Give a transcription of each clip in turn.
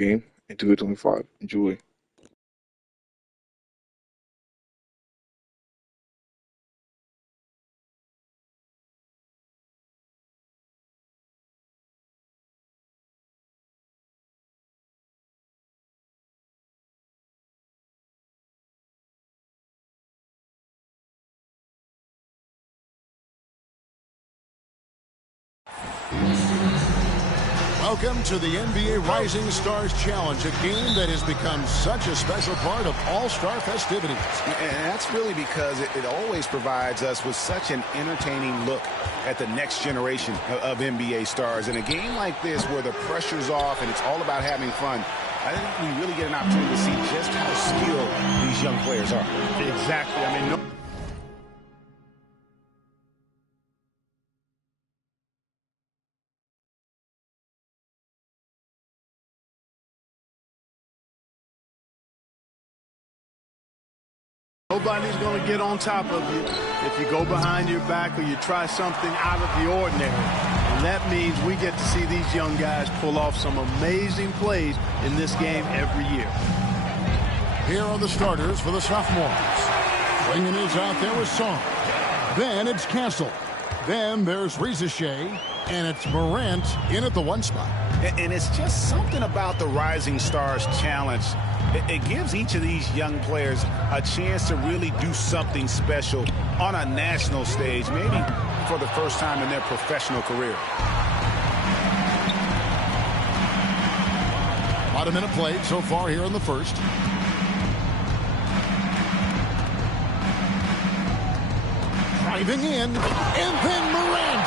game in 2K25. Enjoy. Welcome to the NBA Rising Stars Challenge, a game that has become such a special part of all-star festivities. And that's really because it always provides us with such an entertaining look at the next generation of NBA stars. In a game like this where the pressure's off and it's all about having fun, I think we really get an opportunity to see just how skilled these young players are. Exactly. I mean, nobody's going to get on top of you if you go behind your back or you try something out of the ordinary. And that means we get to see these young guys pull off some amazing plays in this game every year. Here are the starters for the sophomores. Bringing his out there with Song. Then it's Castle. Then there's Rizachet. And it's Morant in at the 1 spot. And it's just something about the Rising Stars Challenge. It gives each of these young players a chance to really do something special on a national stage, maybe for the first time in their professional career. About a minute played so far here in the first. Driving in, and then Morant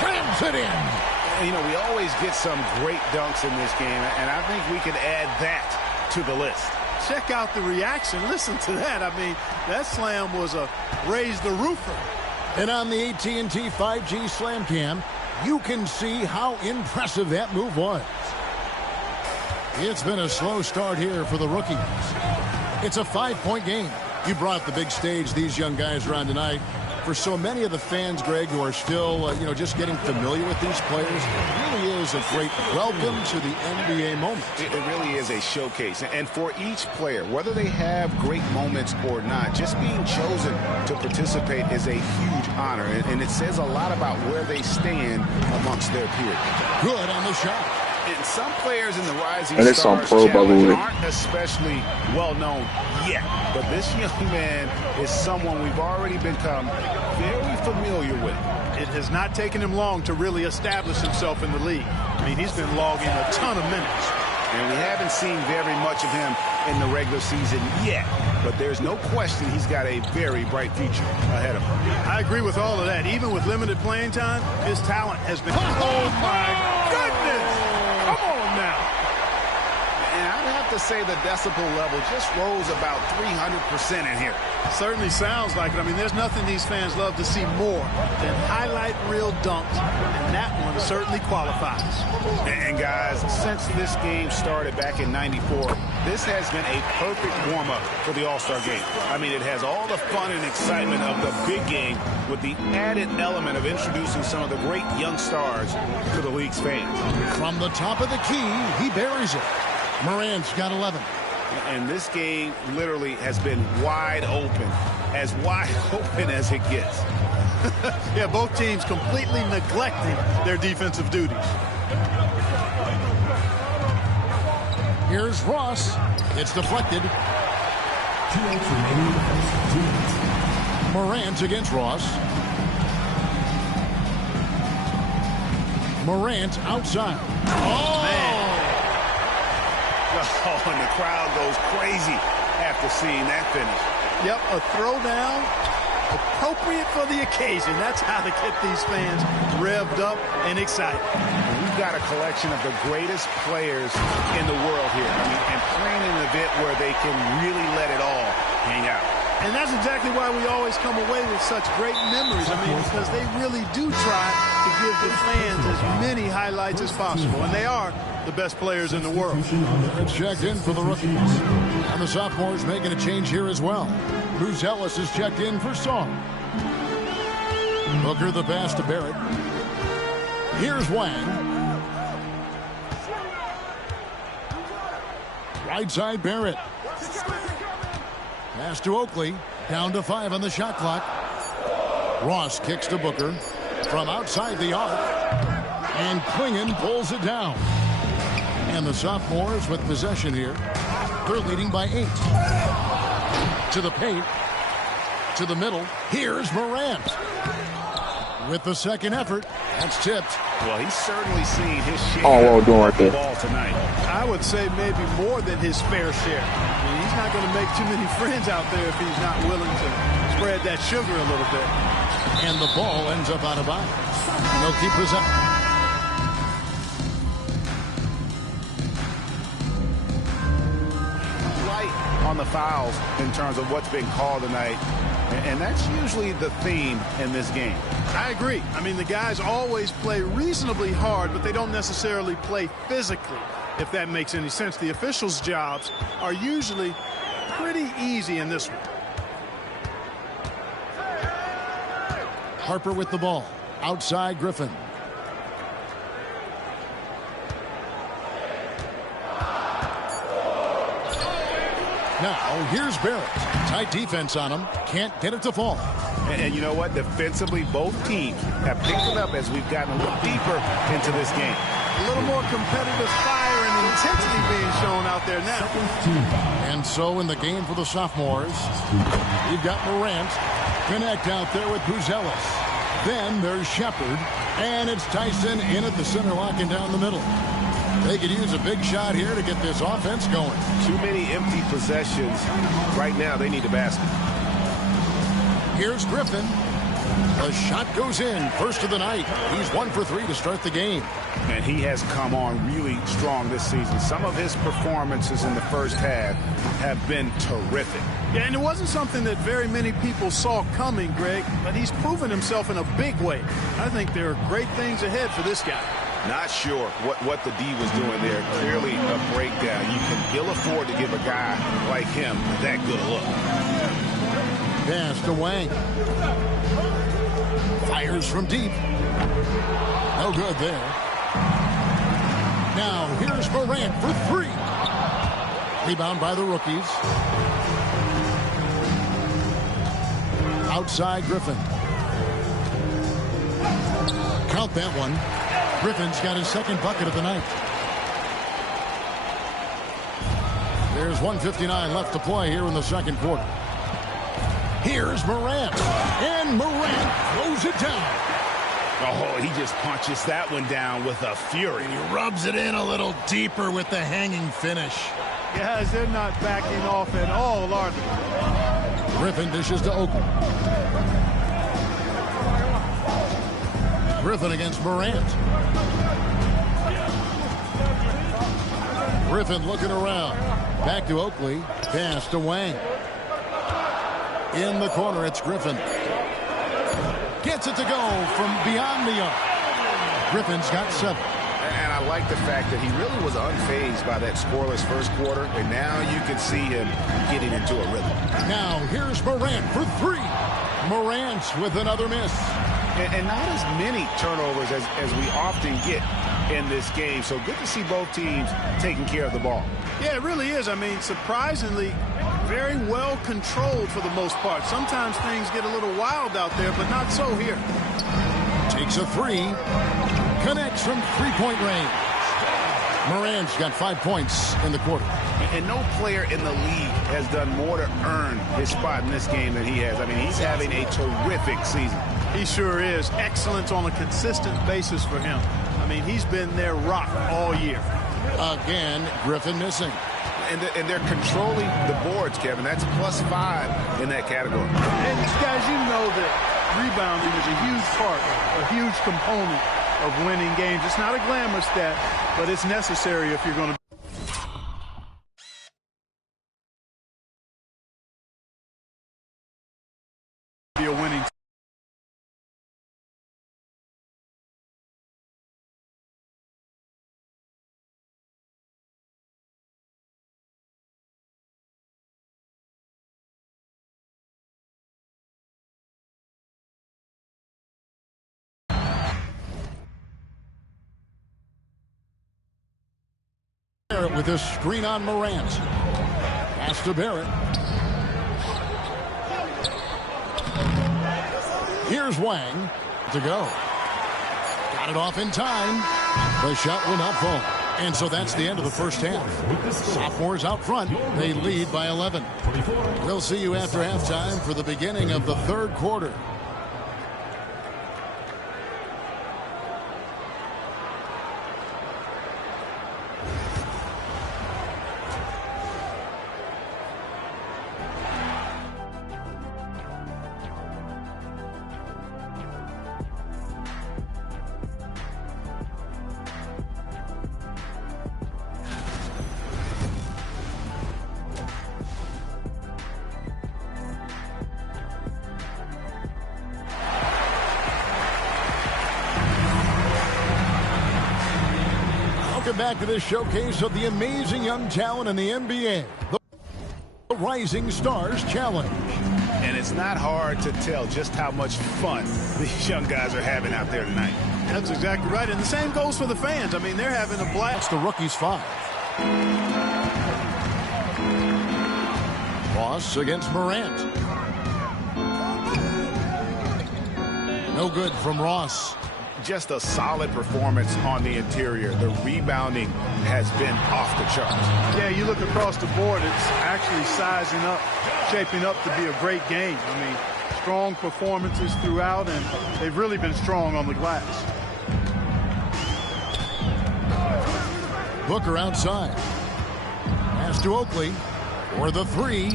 slams it in. You know, we always get some great dunks in this game, and I think we can add that to the list. Check out the reaction. Listen to that. I mean, that slam was a raise the roofer. And on the AT&T 5G Slam Cam, you can see how impressive that move was. It's been a slow start here for the rookies. It's a 5-point game. You brought the big stage these young guys are on tonight. For so many of the fans, Greg, who are still, just getting familiar with these players, it really is a great welcome to the NBA moment. It really is a showcase. And for each player, whether they have great moments or not, just being chosen to participate is a huge honor. And it says a lot about where they stand amongst their peers. Good on the shot. And some players in the Rising And it's on Stars Pro, by the way. aren't especially well known yet. But this young man is someone we've already become very familiar with. It has not taken him long to really establish himself in the league. I mean, he's been logging a ton of minutes. And we haven't seen very much of him in the regular season yet. But there's no question he's got a very bright future ahead of him. I agree with all of that. Even with limited playing time, his talent has been... Oh, my goodness! Come on now. And I'd have to say the decibel level just rose about 300% in here. Certainly sounds like it. I mean, there's nothing these fans love to see more than highlight reel dunks, and that one certainly qualifies. And guys, since this game started back in '94, this has been a perfect warm-up for the All-Star game. I mean, it has all the fun and excitement of the big game with the added element of introducing some of the great young stars to the league's fans. From the top of the key, he buries it. Morant's got 11. And this game literally has been wide open as it gets. Yeah, both teams completely neglecting their defensive duties. Here's Ross. It's deflected. Morant against Ross. Morant outside. Oh, man. Oh, and the crowd goes crazy after seeing that finish. Yep, a throwdown appropriate for the occasion. That's how to get these fans revved up and excited. We've got a collection of the greatest players in the world here. I mean, and playing in an event where they can really let it all hang out. And that's exactly why we always come away with such great memories. I mean, because they really do try to give the fans as many highlights as possible. And they are the best players in the world. It's checked in for the rookies. And the sophomores making a change here as well. Bruce Ellis is checked in for Song. Booker the pass to Barrett. Here's Wang. Right side Barrett. Pass to Oakley. Down to 5 on the shot clock. Ross kicks to Booker. From outside the arc. And Klingon pulls it down. And the sophomores with possession here. They're leading by 8. To the paint. To the middle. Here's Morant. With the second effort. That's tipped. Well, he's certainly seen his share Oh, what we're doing right of the there. ball tonight. I would say maybe more than his fair share. I mean, he's not going to make too many friends out there if he's not willing to spread that sugar a little bit. And the ball ends up out of bounds. They'll keep possession. Light on the fouls in terms of what's been called tonight. And that's usually the theme in this game. I agree. I mean, the guys always play reasonably hard, but they don't necessarily play physically, if that makes any sense. The officials' jobs are usually pretty easy in this one. Harper with the ball. Outside Griffin. Now, here's Barrett. Tight defense on him. Can't get it to fall. And you know what? Defensively, both teams have picked it up as we've gotten a little deeper into this game. A little more competitive fire and intensity being shown out there now. And so in the game for the sophomores, we've got Morant. Connect out there with Buzelis. Then there's Shepard. And it's Tyson in at the center, locking down the middle. They could use a big shot here to get this offense going. Too many empty possessions. Right now, they need a basket. Here's Griffin. The shot goes in. First of the night. He's 1 for 3 to start the game. And he has come on really strong this season. Some of his performances in the first half have been terrific. Yeah, and it wasn't something that very many people saw coming, Greg, but he's proven himself in a big way. I think there are great things ahead for this guy. Not sure what the D was doing there. Clearly a breakdown. You can ill afford to give a guy like him that good a look. Pass to Wang. Fires from deep. No good there. Now here's Morant for 3. Rebound by the rookies. Outside Griffin. Count that one. Griffin's got his second bucket of the night. There's 1:59 left to play here in the second quarter. Here's Morant. And Morant throws it down. Oh, he just punches that one down with a fury. He rubs it in a little deeper with the hanging finish. Guys, they're not backing off at all, are they? Griffin dishes to Oakley. Griffin against Morant. Griffin looking around. Back to Oakley. Pass to Wang. In the corner, it's Griffin. Gets it to go from beyond the arc. Griffin's got 7. And I like the fact that he really was unfazed by that scoreless first quarter, and now you can see him getting into a rhythm. Now here's Morant for 3. Morant with another miss. And not as many turnovers as we often get in this game. So good to see both teams taking care of the ball. Yeah, it really is. I mean, surprisingly, very well controlled for the most part. Sometimes things get a little wild out there, but not so here. Takes a 3. Connects from 3-point range. Morant's got 5 points in the quarter. And no player in the league has done more to earn his spot in this game than he has. I mean, he's having a terrific season. He sure is. Excellent on a consistent basis for him. I mean, he's been their rock all year. Again, Griffin missing. And they're controlling the boards, Kevin. That's +5 in that category. And guys, you know that rebounding is a huge part, a huge component of winning games. It's not a glamour stat, but it's necessary if you're going to be a winning team. Barrett with this screen on Morant. Pass to Barrett. Here's Wang to go. Got it off in time. The shot will not fall. And so that's the end of the first half. Sophomores out front. They lead by 11. We'll see you after halftime for the beginning of the third quarter. Welcome back to this showcase of the amazing young talent in the NBA. The Rising Stars Challenge. And it's not hard to tell just how much fun these young guys are having out there tonight. That's exactly right. And the same goes for the fans. I mean, they're having a blast. The rookies 5. Ross against Morant. No good from Ross. Just a solid performance on the interior. The rebounding has been off the charts. Yeah, you look across the board, it's actually sizing up, shaping up to be a great game. I mean, strong performances throughout, and they've really been strong on the glass. Booker outside. Pass to Oakley for the 3.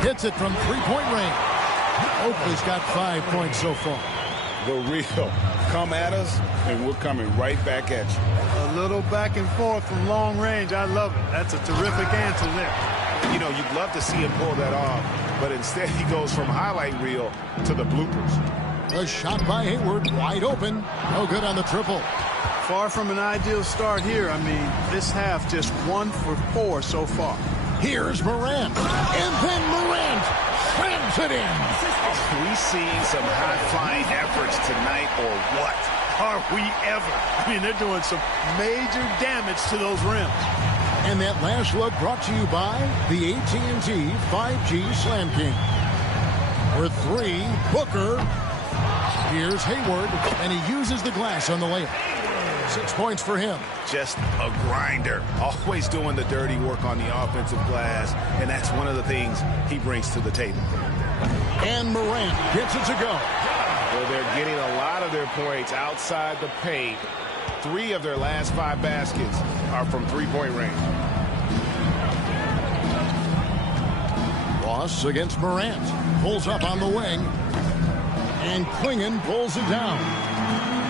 Hits it from three-point range. Oakley's got 5 points so far. The real come at us, and we're coming right back at you. A little back and forth from long range. I love it. That's a terrific answer there. You know, you'd love to see him pull that off, but instead he goes from highlight reel to the bloopers. A shot by Hayward, wide open. No good on the triple. Far from an ideal start here. I mean, this half just 1 for 4 so far. Here's Morant. And then Morant slams it in. Are we seeing some high-flying efforts tonight or what? Are we ever? I mean, they're doing some major damage to those rims. And that last look brought to you by the AT&T 5G Slam King. For 3, Booker. Here's Hayward, and he uses the glass on the layup. 6 points for him. Just a grinder. Always doing the dirty work on the offensive glass, and that's one of the things he brings to the table. And Morant gets it to go. Well, they're getting a lot of their points outside the paint. 3 of their last 5 baskets are from three-point range. Ross against Morant. Pulls up on the wing. And Klingon pulls it down.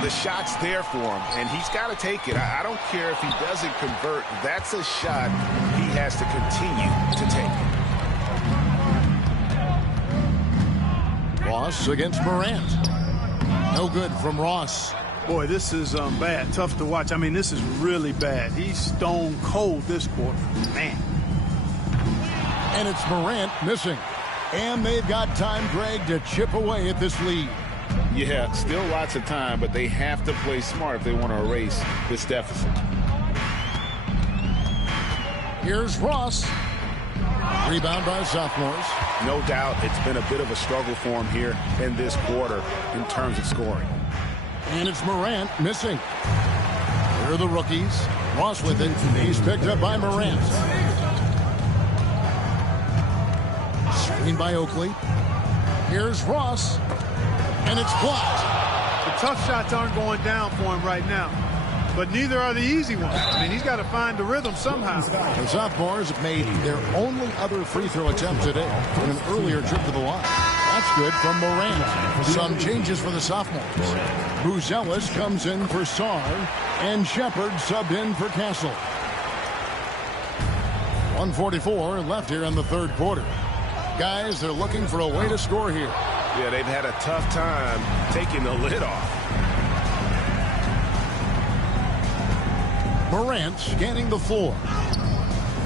The shot's there for him, and he's got to take it. I don't care if he doesn't convert. That's a shot he has to continue to take. Ross against Morant. No good from Ross. Boy, this is bad. Tough to watch. I mean, this is really bad. He's stone cold this quarter. Man. And it's Morant missing. And they've got time, Greg, to chip away at this lead. Yeah, still lots of time, but they have to play smart if they want to erase this deficit. Here's Ross. Rebound by sophomores. No doubt it's been a bit of a struggle for him here in this quarter in terms of scoring. And it's Morant missing. Here are the rookies. Ross with it. He's picked up by Morant. Screen by Oakley. Here's Ross. And it's blocked. The tough shots aren't going down for him right now. But neither are the easy ones. I mean, he's got to find the rhythm somehow. The sophomores have made their only other free throw attempt today in an earlier trip to the line. That's good from Morant. Some changes for the sophomores. Buzelis comes in for Sarr, and Shepard subbed in for Castle. 1:44 left here in the third quarter. Guys, they're looking for a way to score here. Yeah, they've had a tough time taking the lid off. Morant scanning the floor.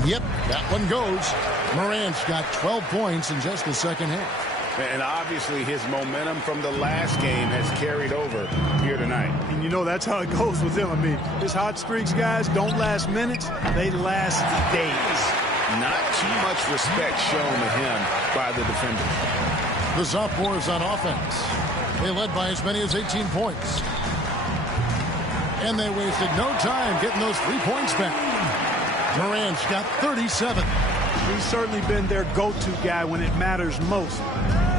Yep, that one goes. Morant's got 12 points in just the second half. And obviously his momentum from the last game has carried over here tonight. And you know that's how it goes with him. I mean, his hot streaks, guys, don't last minutes. They last days. Not too much respect shown to him by the defenders. The sophomores on offense. They led by as many as 18 points. And they wasted no time getting those 3 points back. Morant's got 37. He's certainly been their go-to guy when it matters most.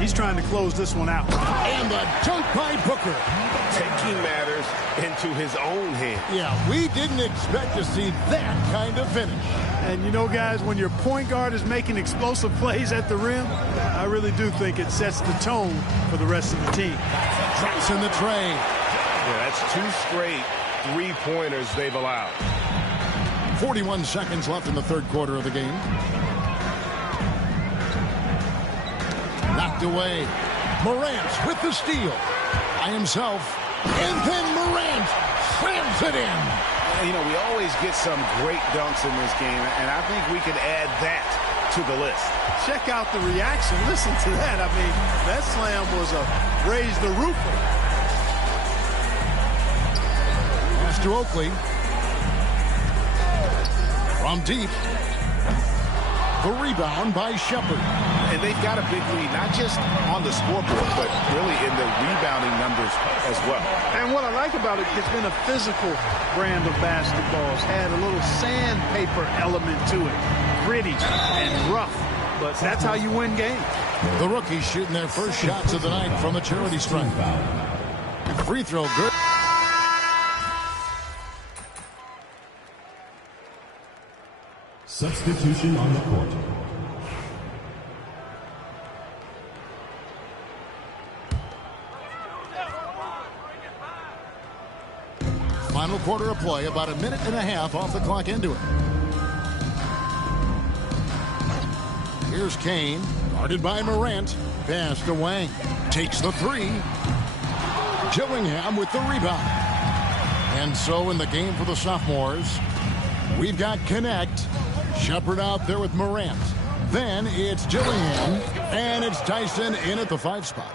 He's trying to close this one out. And the dunk by Booker. Taking matters into his own hands. Yeah, we didn't expect to see that kind of finish. And you know, guys, when your point guard is making explosive plays at the rim, I really do think it sets the tone for the rest of the team. Drops in the tray. Yeah, that's 2 straight 3-pointers they've allowed. 41 seconds left in the third quarter of the game. Knocked away. Morant with the steal. By himself. And then Morant slams it in. You know, we always get some great dunks in this game, and I think we could add that to the list. Check out the reaction. Listen to that. I mean, that slam was a raise the roofer. Pass to Oakley. From deep. The rebound by Shepard. And they've got a big lead, not just on the scoreboard, but really in the rebounding numbers as well. And what I like about it, it's been a physical brand of basketball. It's had a little sandpaper element to it. Gritty and rough. But that's how you win games. The rookies shooting their first shots of the night from the charity stripe. Free throw good. Substitution on the court. Final quarter of play, about a minute and a half off the clock into it. Here's Kane, guarded by Morant. Pass to Wang. Takes the 3. Gillingham with the rebound. And so in the game for the sophomores, we've got Connect. Shepard out there with Morant. Then it's Gillingham. And it's Tyson in at the 5 spot.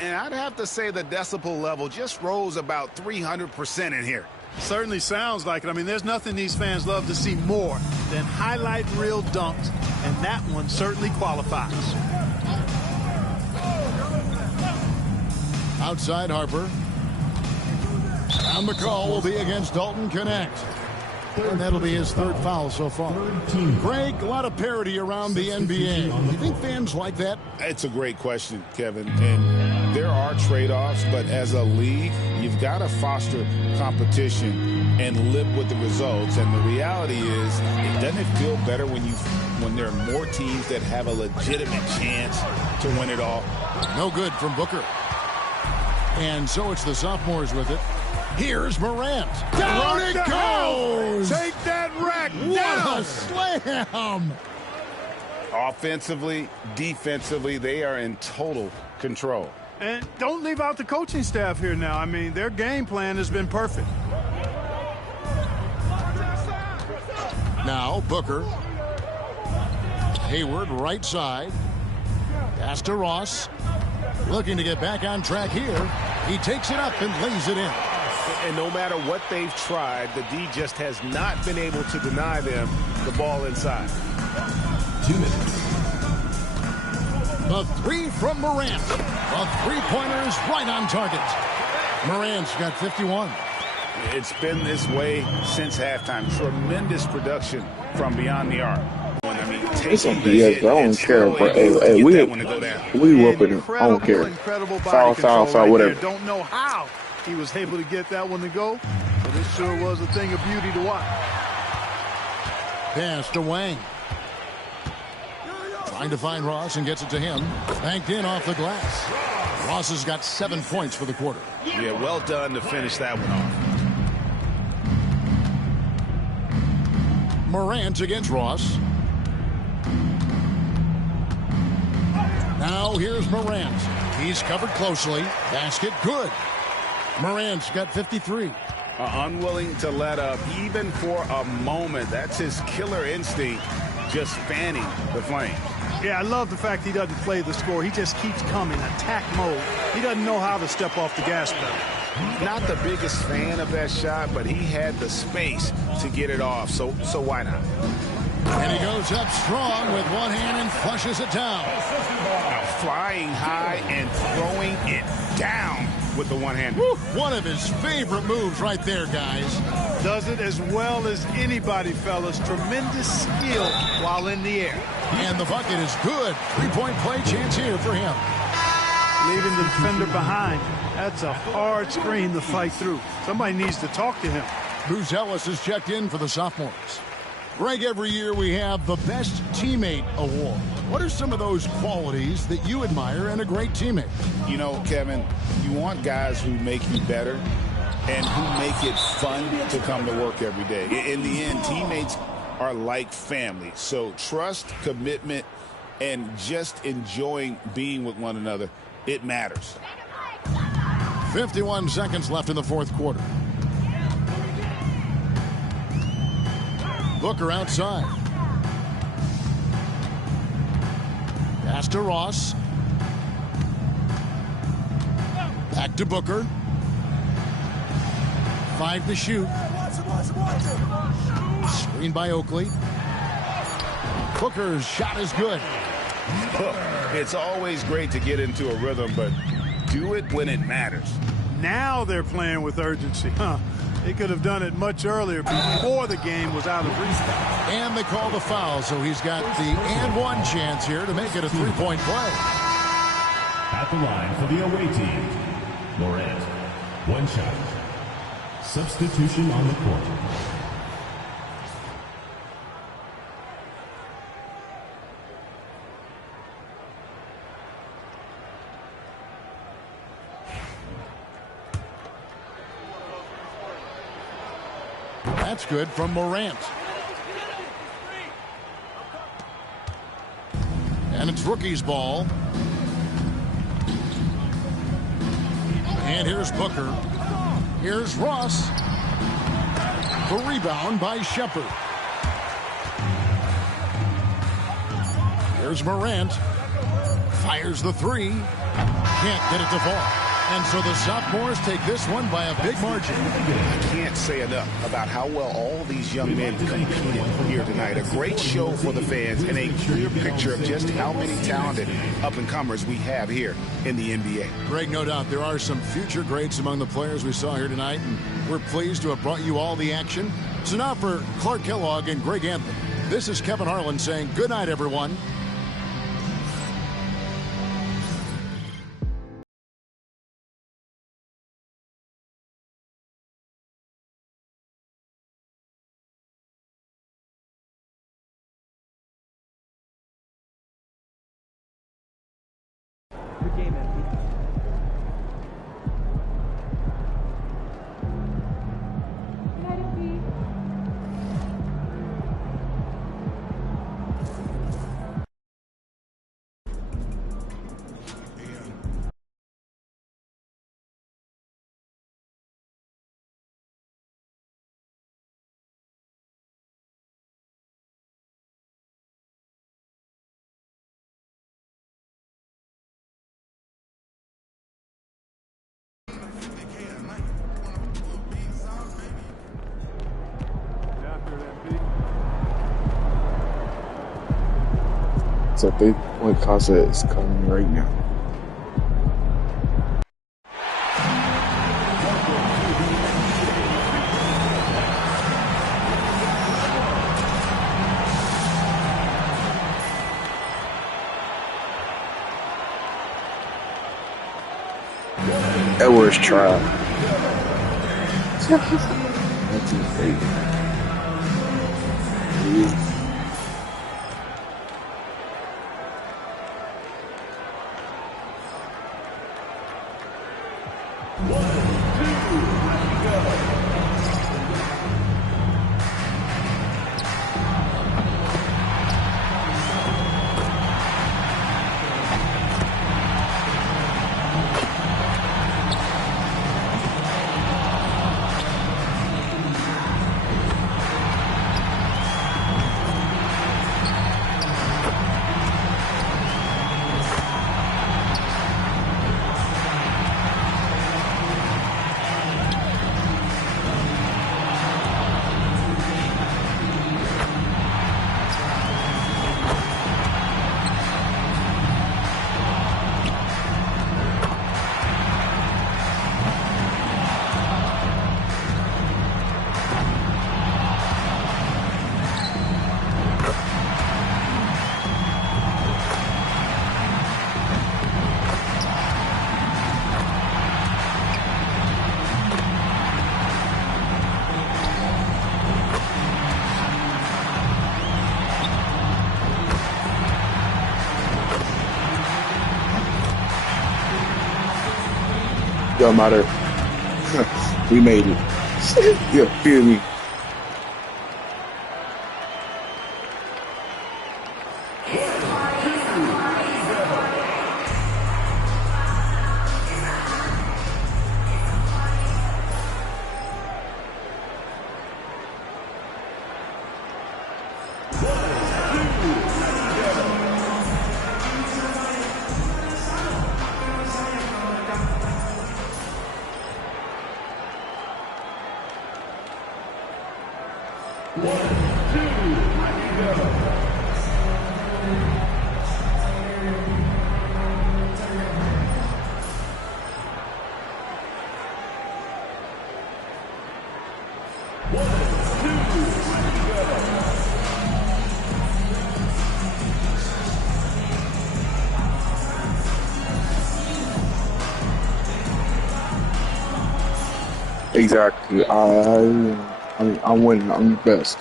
And I'd have to say the decibel level just rose about 300% in here. Certainly sounds like it. I mean, there's nothing these fans love to see more than highlight reel dunks, and that one certainly qualifies. Outside Harper. And the call will be against Dalton Connect. And that'll be his 3rd foul so far. Greg, a lot of parity around the NBA. Do you think fans like that? It's a great question, Kevin. And there are trade-offs, but as a league, you've got to foster competition and live with the results. And the reality is, it doesn't feel better when there are more teams that have a legitimate chance to win it all. No good from Booker. And so it's the sophomores with it. Here's Morant. Down it goes! Take that rack What down! a slam! Offensively, defensively, they are in total control. And don't leave out the coaching staff here now. I mean, their game plan has been perfect. Now Booker. Hayward right side. Pass to Ross. Looking to get back on track here. He takes it up and lays it in. And no matter what they've tried, the D just has not been able to deny them the ball inside. 2 minutes. The 3 from Morant. The 3-pointer is right on target. Morant's got 51. It's been this way since halftime. Tremendous production from beyond the arc. I mean, It's some BS. I don't care, but hey, we whooping it. I don't care. Incredible Foul, body foul, control foul, right whatever. there. Don't know how he was able to get that one to go, but it sure was a thing of beauty to watch. Pass to Wang. Trying to find Ross and gets it to him. Banked in off the glass. Ross has got 7 points for the quarter. Yeah, well done to finish that one off. Morant against Ross. Now here's Morant. He's covered closely. Basket good. Morant's got 53. Unwilling to let up even for a moment. That's his killer instinct, just fanning the flames. Yeah, I love the fact he doesn't play the score. He just keeps coming, attack mode. He doesn't know how to step off the gas pedal. Not the biggest fan of that shot, but he had the space to get it off, so why not? And he goes up strong with one hand and flushes it down. Flying high and throwing it down with the one hand. One of his favorite moves right there, guys. Does it as well as anybody, fellas. Tremendous skill while in the air. And the bucket is good. Three-point play chance here for him. Leaving the defender behind. That's a hard screen to fight through. Somebody needs to talk to him. Bruce Ellis has checked in for the sophomores. Greg, every year we have the Best Teammate Award. What are some of those qualities that you admire in a great teammate? You know, Kevin, you want guys who make you better and who make it fun to come to work every day. In the end, teammates are like family. So trust, commitment, and just enjoying being with one another, it matters. 51 seconds left in the fourth quarter. Booker outside. Pass to Ross. Back to Booker. 5 to shoot. Screen by Oakley. Booker's shot is good. It's always great to get into a rhythm, but do it when it matters. Now they're playing with urgency. They could have done it much earlier before the game was out of reach. And they call the foul, so he's got the and one chance here to make it a three-point play. At the line for the away team, Morant. One shot. Substitution on the court. That's good from Morant. And it's rookie's ball. And here's Booker. Here's Ross. The rebound by Shepard. Here's Morant. Fires the three. Can't get it to fall. And so the sophomores take this one by a big margin. I can't say enough about how well all these young men competed here tonight. A great show for the fans and a clear picture of just how many talented up-and-comers we have here in the NBA. Greg, no doubt there are some future greats among the players we saw here tonight, and we're pleased to have brought you all the action. So now for Clark Kellogg and Greg Anthony, this is Kevin Harlan saying good night, everyone. So 3-point concert is coming right now. Edwards trial. Don't matter. We made it. Yeah, feel me. Exactly. I'm winning. I'm the best.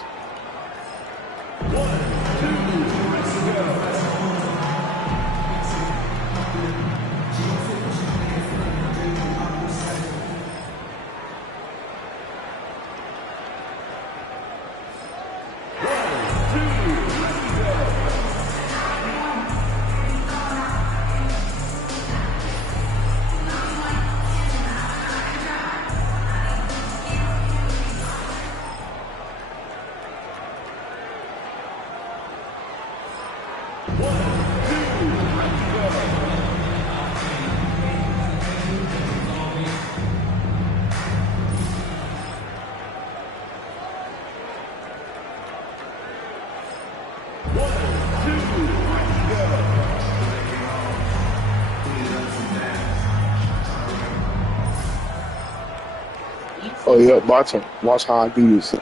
Oh yeah, watch how I do this.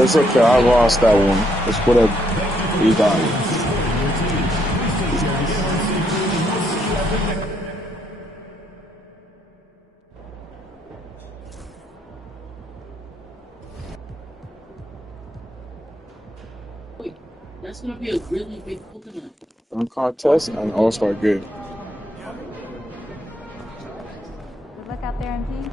It's okay. I lost that one. It's whatever. We got it. Wait, that's gonna be a really big coconut. Dunk contest and All-Star game. Good luck out there, MP.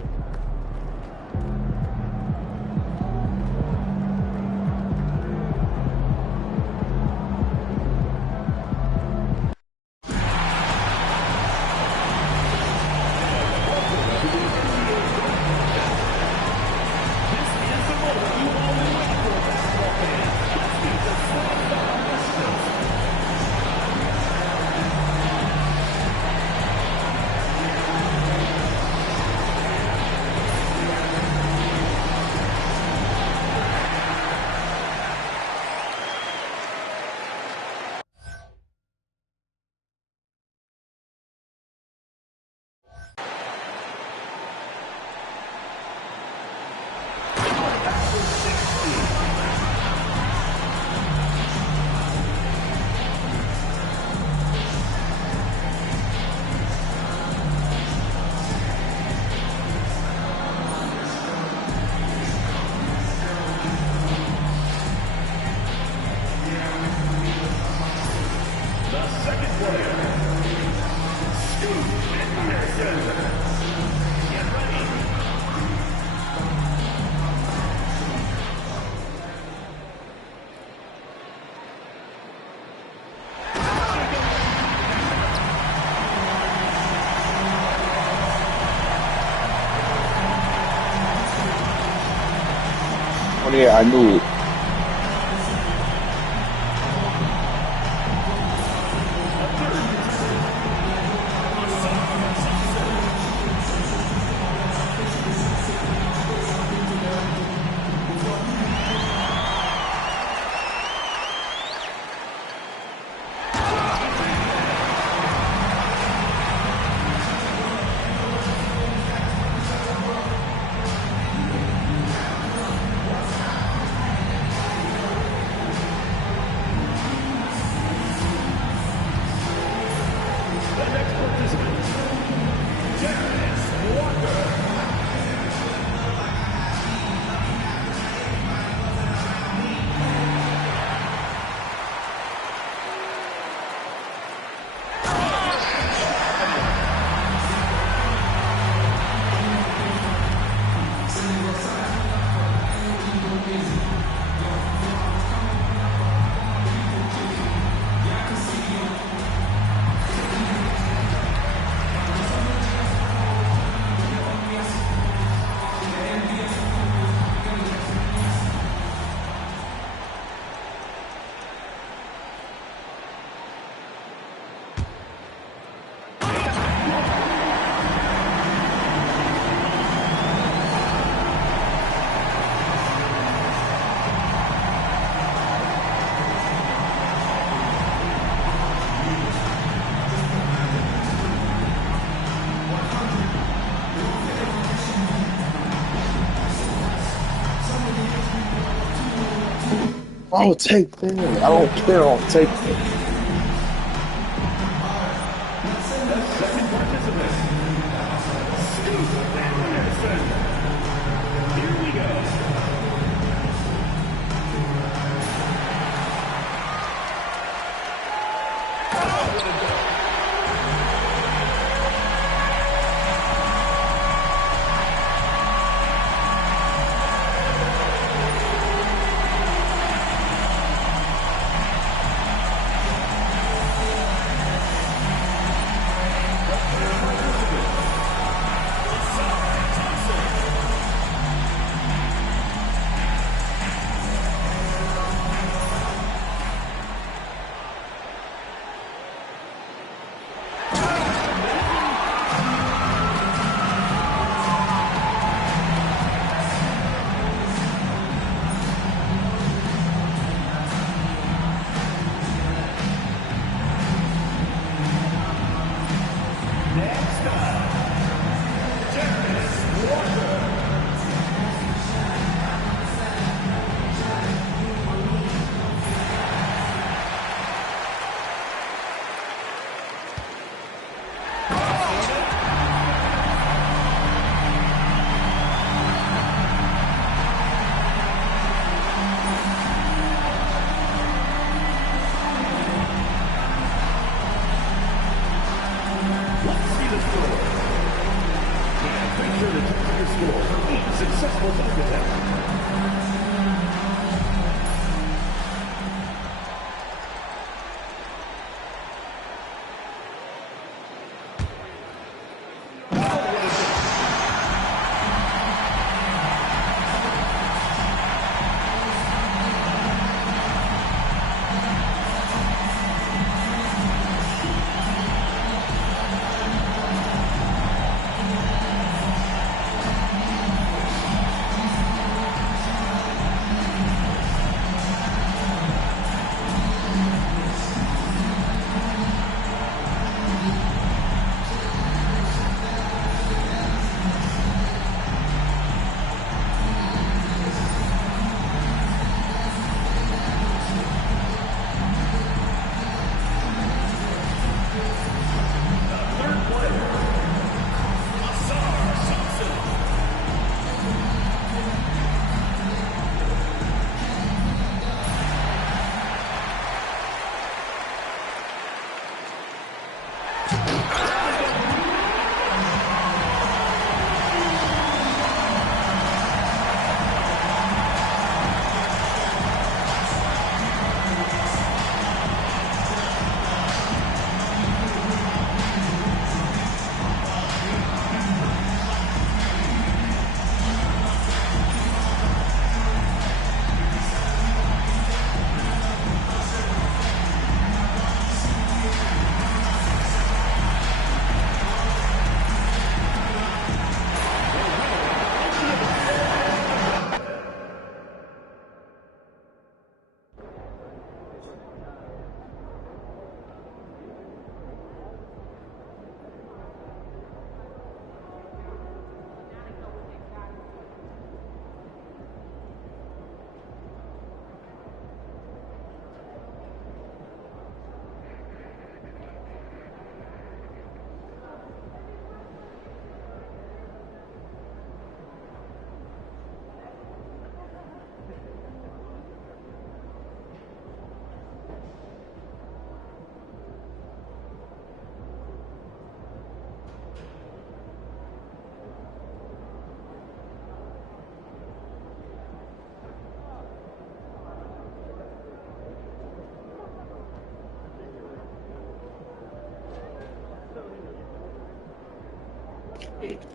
Oh yeah, I knew it. I'll take that. I don't care. I'll take that.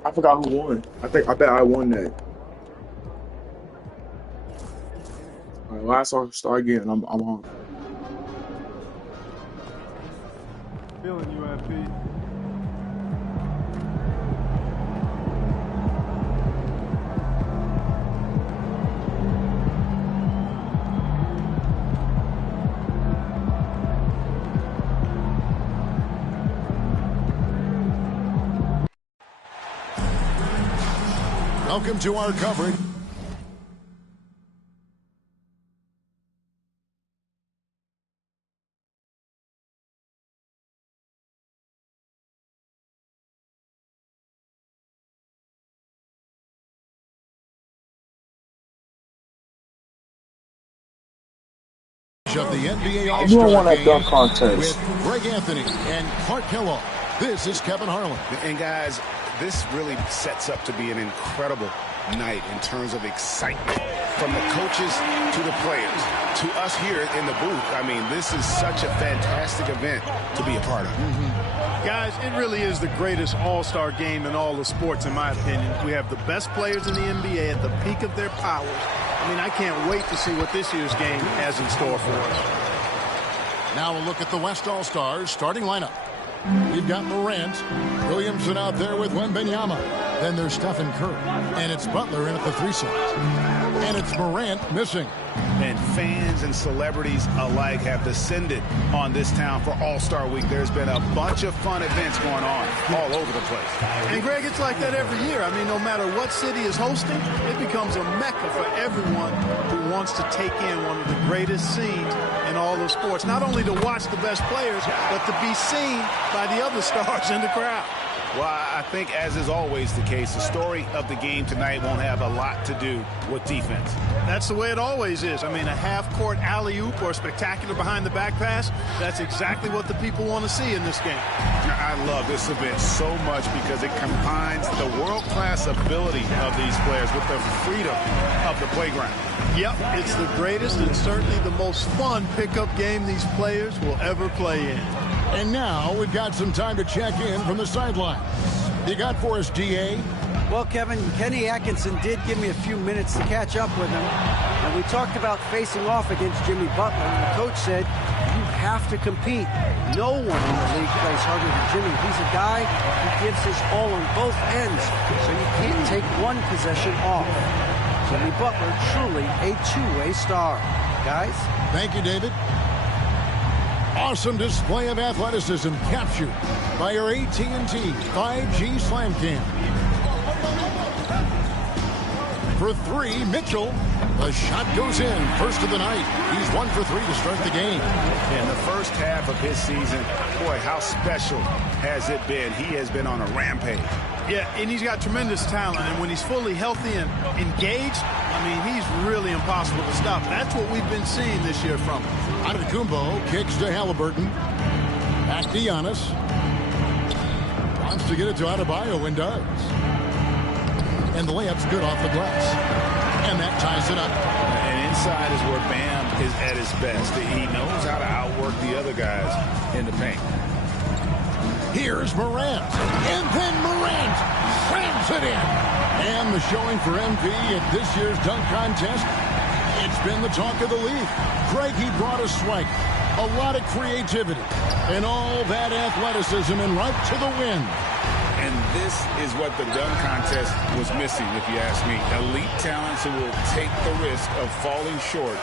I forgot who won. I bet I won that. All right, last start again. I'm on. Feeling you, MP. Welcome to our coverage. Of the NBA You don't All-Star want that Game dunk contest. with Greg Anthony and Clark Kellogg. This is Kevin Harlan. And guys, this really sets up to be an incredible night in terms of excitement. From the coaches to the players to us here in the booth. I mean, this is such a fantastic event to be a part of. Guys, it really is the greatest all-star game in all the sports, in my opinion. We have the best players in the NBA at the peak of their powers. I mean, I can't wait to see what this year's game has in store for us. Now a look at the West All-Stars starting lineup. We've got Morant, Williamson out there with Wembanyama. Then there's Stephen Curry, and it's Butler in at the 3 slot. And it's Morant missing. And fans and celebrities alike have descended on this town for All-Star Week. There's been a bunch of fun events going on all over the place. And, Greg, it's like that every year. I mean, no matter what city is hosting, it becomes a mecca for everyone who wants to take in one of the greatest scenes in all of sports. Not only to watch the best players, but to be seen by the other stars in the crowd. Well, I think, as is always the case, the story of the game tonight won't have a lot to do with defense. That's the way it always is. I mean, a half-court alley-oop or a spectacular behind-the-back pass, that's exactly what the people want to see in this game. I love this event so much because it combines the world-class ability of these players with the freedom of the playground. Yep, it's the greatest and certainly the most fun pickup game these players will ever play in. And now we've got some time to check in from the sideline. You got for us, DA? Well, Kevin, Kenny Atkinson did give me a few minutes to catch up with him. And we talked about facing off against Jimmy Butler. And the coach said, you have to compete. No one in the league plays harder than Jimmy. He's a guy who gives his all on both ends. So you can't take one possession off. Jimmy Butler, truly a two-way star. Guys? Thank you, David. Awesome display of athleticism captured by our AT&T 5G Slam Cam. For 3, Mitchell. The shot goes in. First of the night. He's 1 for 3 to start the game. In the first half of his season, boy, how special has it been? He has been on a rampage. Yeah, and he's got tremendous talent. And when he's fully healthy and engaged, I mean, he's really impossible to stop. That's what we've been seeing this year from him. Antetokounmpo kicks to Halliburton. Back to Giannis. Wants to get it to Adebayo and does. And the layup's good off the glass. And that ties it up. And inside is where Bam is at his best. He knows how to outwork the other guys in the paint. Here's Morant. And then Morant slams it in. And the showing for MP at this year's dunk contest. It's been the talk of the league. Greg, he brought a swag, a lot of creativity, and all that athleticism and right to the win. And this is what the dunk contest was missing, if you ask me. Elite talents who will take the risk of falling short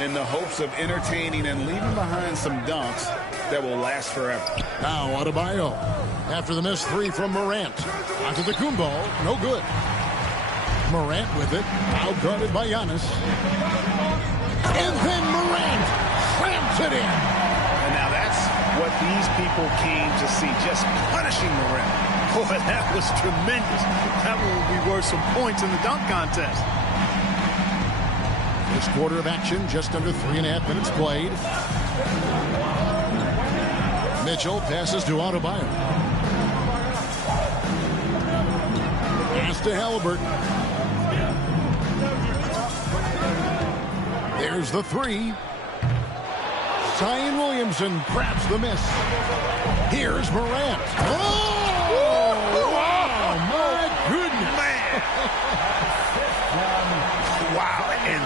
in the hopes of entertaining and leaving behind some dunks that will last forever. Now Adebayo, after the missed 3 from Morant. Antetokounmpo, no good. Morant with it, out-guarded by Giannis. And then Morant slams it in. And now that's what these people came to see, just punishing the rim. Boy, that was tremendous. That one will be worth some points in the dunk contest. This quarter of action, just under 3.5 minutes played. Mitchell passes to Adebayo. Pass to Halliburton. There's the 3. Zion Williamson grabs the miss. Here's Morant. Oh! Wow!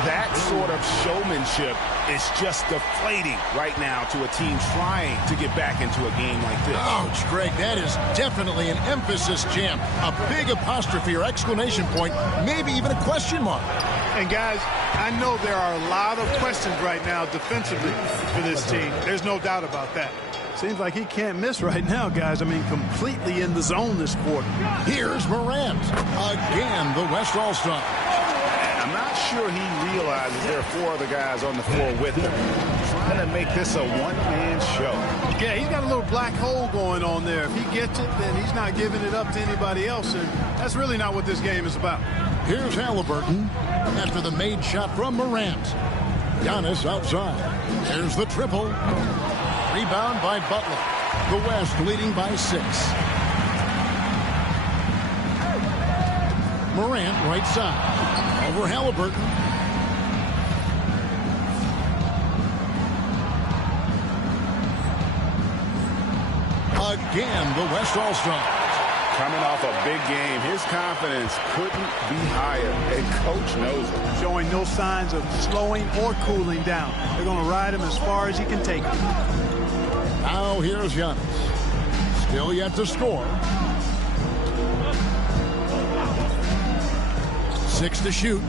That sort of showmanship is just deflating right now to a team trying to get back into a game like this. Ouch, Greg, that is definitely an emphasis jam. A big apostrophe or exclamation point, maybe even a question mark. And guys, I know there are a lot of questions right now defensively for this team. There's no doubt about that. Seems like he can't miss right now, guys. I mean, completely in the zone this quarter. Here's Morant. Again, the West All-Star. I'm not sure he realizes there are 4 other guys on the floor with him. Trying to make this a one-man show. Yeah, he's got a little black hole going on there. If he gets it, then he's not giving it up to anybody else, and that's really not what this game is about. Here's Halliburton after the made shot from Morant. Giannis outside. There's the triple. Rebound by Butler. The West leading by 6. Morant right side. Over Halliburton. Again, the West All-Stars. Coming off a big game, his confidence couldn't be higher, and Coach knows it. Showing no signs of slowing or cooling down. They're going to ride him as far as he can take him. Now here's Giannis. Still yet to score. 6 to shoot.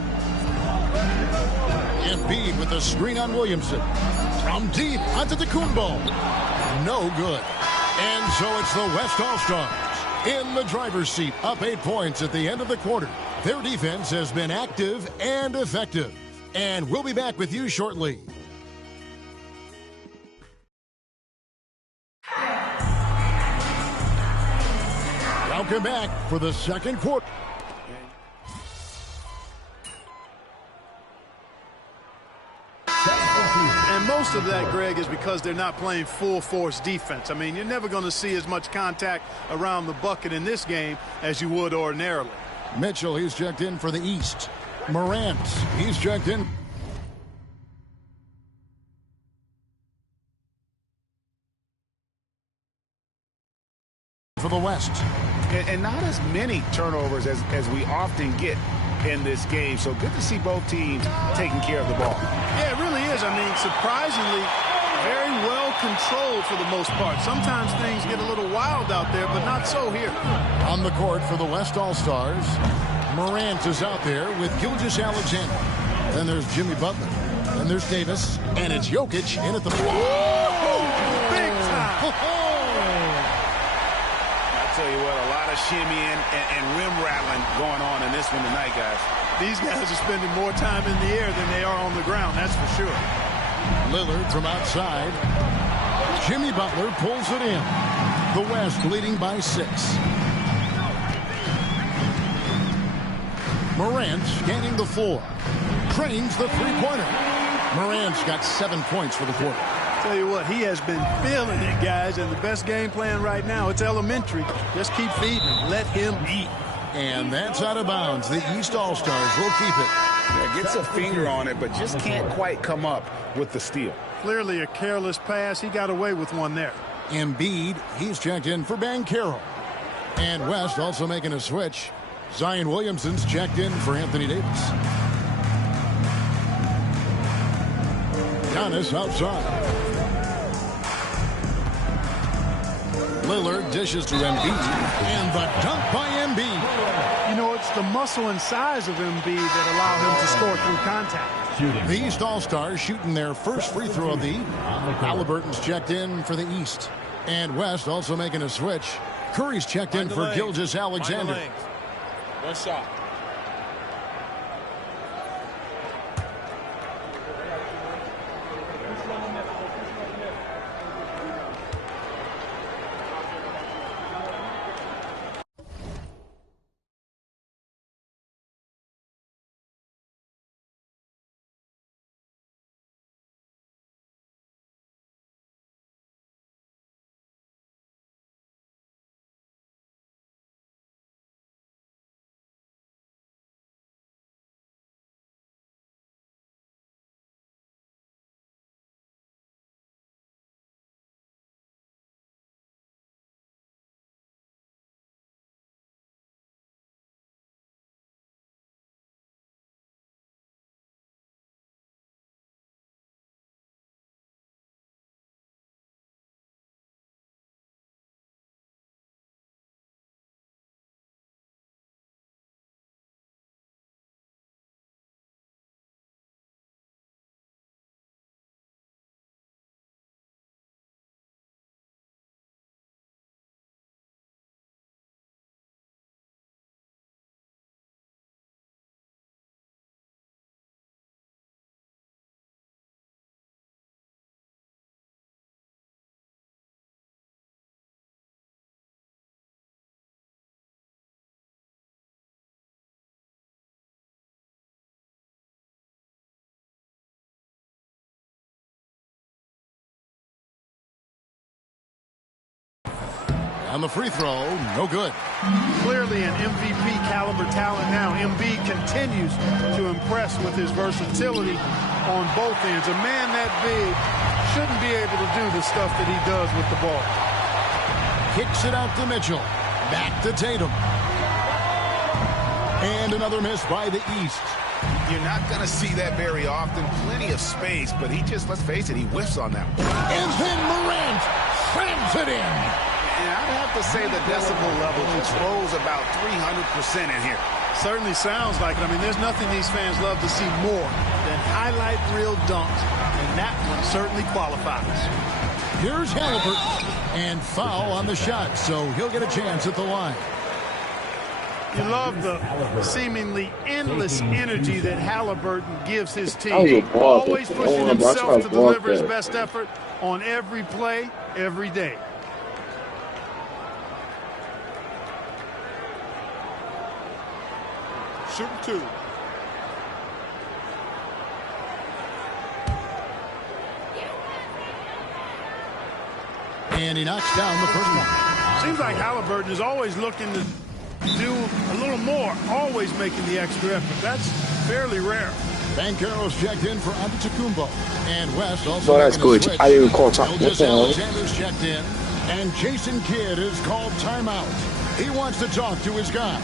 Embiid with the screen on Williamson. From deep onto the Kumbo. No good. And so it's the West All-Stars in the driver's seat, up 8 points at the end of the quarter. Their defense has been active and effective. And we'll be back with you shortly. Welcome back for the second quarter. And most of that, Greg, is because they're not playing full-force defense. I mean, you're never going to see as much contact around the bucket in this game as you would ordinarily. Mitchell, he's checked in for the East. Morant, he's checked in for the West. And not as many turnovers as we often get in this game. So good to see both teams taking care of the ball. Yeah, it really is. I mean, surprisingly, very well controlled for the most part. Sometimes things get a little wild out there, but not so here. On the court for the West All-Stars, Morant is out there with Gilgeous-Alexander. Then there's Jimmy Butler. Then there's Davis. And it's Jokic in at the floor. Big time. I'll tell you what, a lot of shimmying and rim rattling going on in this one tonight, guys. These guys are spending more time in the air than they are on the ground, that's for sure. Lillard from outside. Jimmy Butler pulls it in. The West leading by 6. Morant scanning the floor. Trains the three-pointer. Morant's got 7 points for the quarter. Tell you what, he has been feeling it, guys, and the best game plan right now, it's elementary. Just keep feeding him. Let him eat. And that's out of bounds. The East All-Stars will keep it. Yeah, gets a finger on it, but just can't quite come up with the steal. Clearly a careless pass. He got away with one there. Embiid, he's checked in for Banchero. And West also making a switch. Zion Williamson's checked in for Anthony Davis. Giannis outside. Lillard dishes to Embiid. And the dunk by Embiid. You know, it's the muscle and size of Embiid that allow him to score through contact. The East All-Stars shooting their first free throw of the evening. Halliburton's checked in for the East. And West also making a switch. Curry's checked in for Gilgeous-Alexander. One shot. And the free throw, no good. Clearly an MVP caliber talent now. Embiid continues to impress with his versatility on both ends. A man that big shouldn't be able to do the stuff that he does with the ball. Kicks it out to Mitchell. Back to Tatum. And another miss by the East. You're not going to see that very often. Plenty of space, but he just, let's face it, he whiffs on that one. And then Morant slams it in. And I'd have to say the decibel level just rose about 300% in here. Certainly sounds like it. I mean, there's nothing these fans love to see more than highlight reel dunks, and that one certainly qualifies. Here's Halliburton, and foul on the shot, so he'll get a chance at the line. You love the seemingly endless energy that Halliburton gives his team. Always pushing himself to deliver his best effort on every play, every day. Shoot 2. And he knocks down the first one. Seems like Halliburton is always looking to do a little more, always making the extra effort. That's fairly rare. Banchero's checked in for Antetokounmpo. And West also. So that's good. I didn't call time. What the hell? Alexander's checked in. And Jason Kidd is called timeout. He wants to talk to his guy.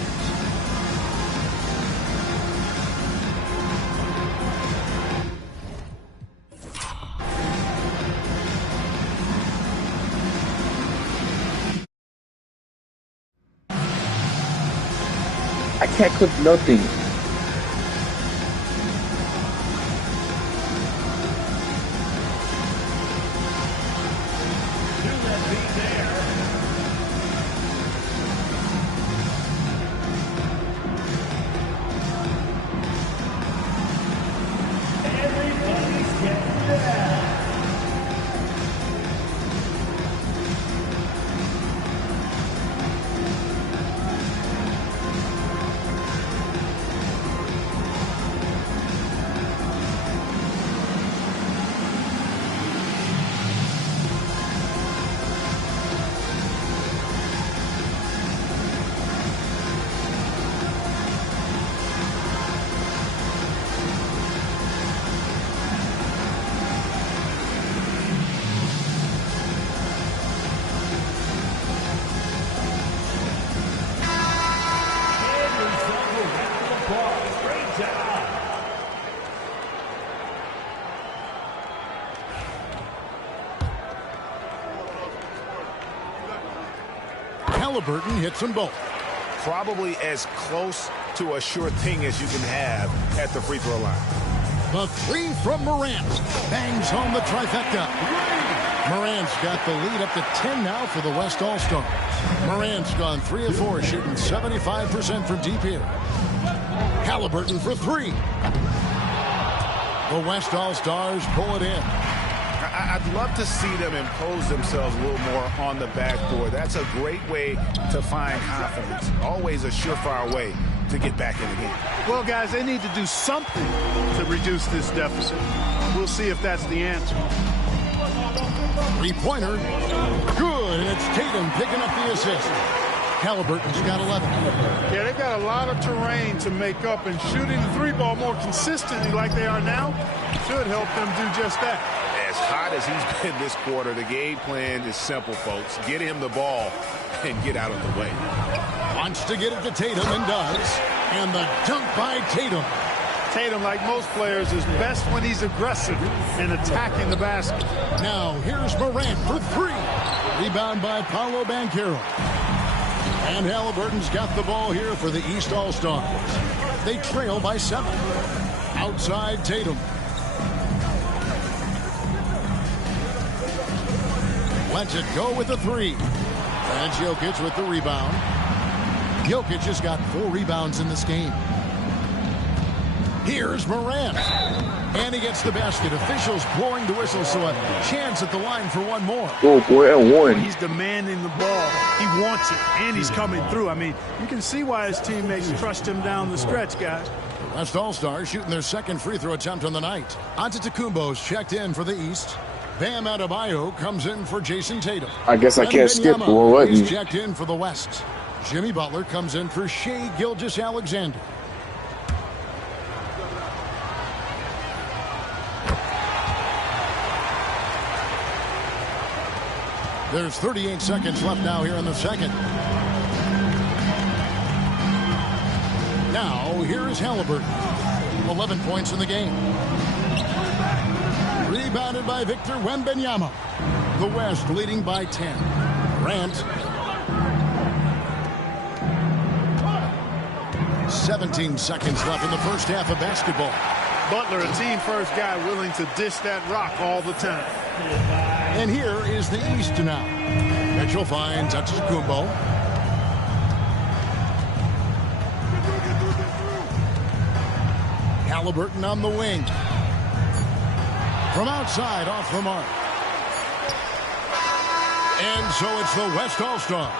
I can't click nothing. Halliburton hits them both. Probably as close to a sure thing as you can have at the free throw line. The three from Morant. Bangs home the trifecta. Morant's got the lead up to 10 now for the West All-Stars. Morant's gone 3 of 4, shooting 75% from deep here. Halliburton for 3. The West All-Stars pull it in. I'd love to see them impose themselves a little more on the backboard. That's a great way to find confidence. Always a surefire way to get back in the game. Well, guys, they need to do something to reduce this deficit. We'll see if that's the answer. Three-pointer. Good. And it's Tatum picking up the assist. Halliburton's got 11. Yeah, they've got a lot of terrain to make up, and shooting the three ball more consistently like they are now should help them do just that. As hot as he's been this quarter, the game plan is simple, folks. Get him the ball and get out of the way. Wants to get it to Tatum and does. And the dunk by Tatum. Tatum, like most players, is best when he's aggressive and attacking the basket. Now here's Morant for 3. Rebound by Paolo Banchero. And Halliburton's got the ball here for the East All-Stars. They trail by 7. Outside Tatum. Lets it go with the 3. And Jokic with the rebound. Jokic has got 4 rebounds in this game. Here's Morant. And he gets the basket. Officials blowing the whistle, so a chance at the line for one more. Oh, boy, and 1. He's demanding the ball. He wants it, and he's coming through. I mean, you can see why his teammates trust him down the stretch, guys. The West All-Stars shooting their second free throw attempt on the night. Antetokounmpo's checked in for the East. Bam Adebayo comes in for Jason Tatum. I guess I can't skip one button. He's checked in for the West. Jimmy Butler comes in for Shai Gilgeous-Alexander. There's 38 seconds left now here in the second. Now, here is Halliburton. 11 points in the game. Rebounded by Victor Wembanyama. The West leading by 10. Grant. 17 seconds left in the first half of basketball. Butler, a team-first guy willing to dish that rock all the time. And here is the East now. Mitchell finds Antetokounmpo. Halliburton on the wing. From outside, off the mark. And so it's the West All-Stars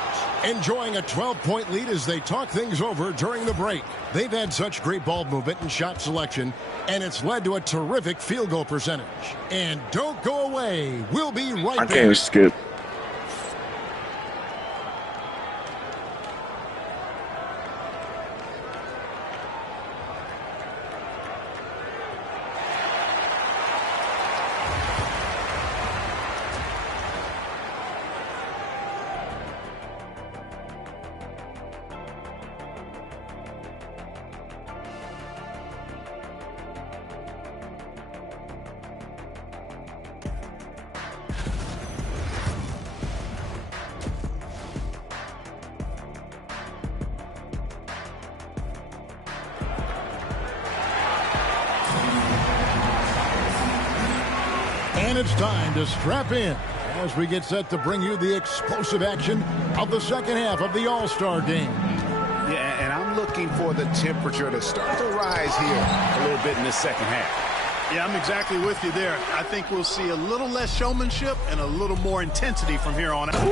enjoying a 12-point lead as they talk things over during the break. They've had such great ball movement and shot selection, and it's led to a terrific field goal percentage. And don't go away. We'll be right back. I can't skip. And it's time to strap in as we get set to bring you the explosive action of the second half of the All-Star game. Yeah, and I'm looking for the temperature to start to rise here a little bit in the second half. Yeah, I'm exactly with you there. I think we'll see a little less showmanship and a little more intensity from here on out.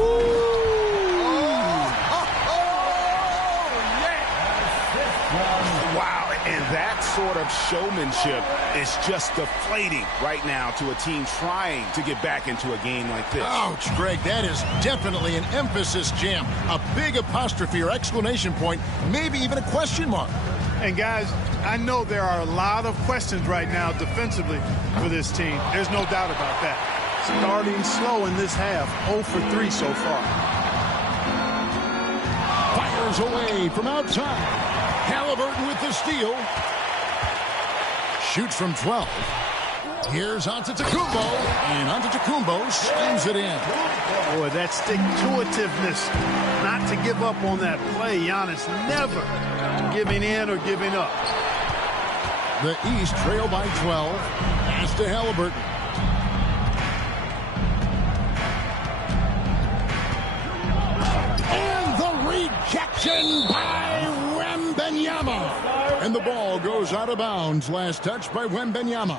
Wow, and that sort of showmanship is just deflating right now to a team trying to get back into a game like this. Ouch, Greg, that is definitely an emphasis jam. A big apostrophe or exclamation point, maybe even a question mark. And guys, I know there are a lot of questions right now defensively for this team. There's no doubt about that. Starting slow in this half, 0 for 3 so far. Fires away from outside. Halliburton with the steal. Shoots from 12. Here's Antetokounmpo, and Antetokounmpo slams it in. Boy, that stick-to-itiveness, not to give up on that play. Giannis never giving in or giving up. The East trail by 12. Pass to Halliburton. And the rejection by Wembanyama. And the ball goes out of bounds. Last touch by Wembanyama.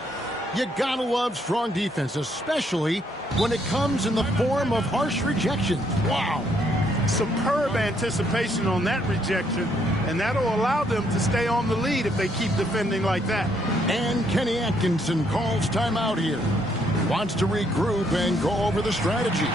You gotta love strong defense, especially when it comes in the form of harsh rejection. Wow. Superb anticipation on that rejection, and that'll allow them to stay on the lead if they keep defending like that. And Kenny Atkinson calls timeout here. Wants to regroup and go over the strategy.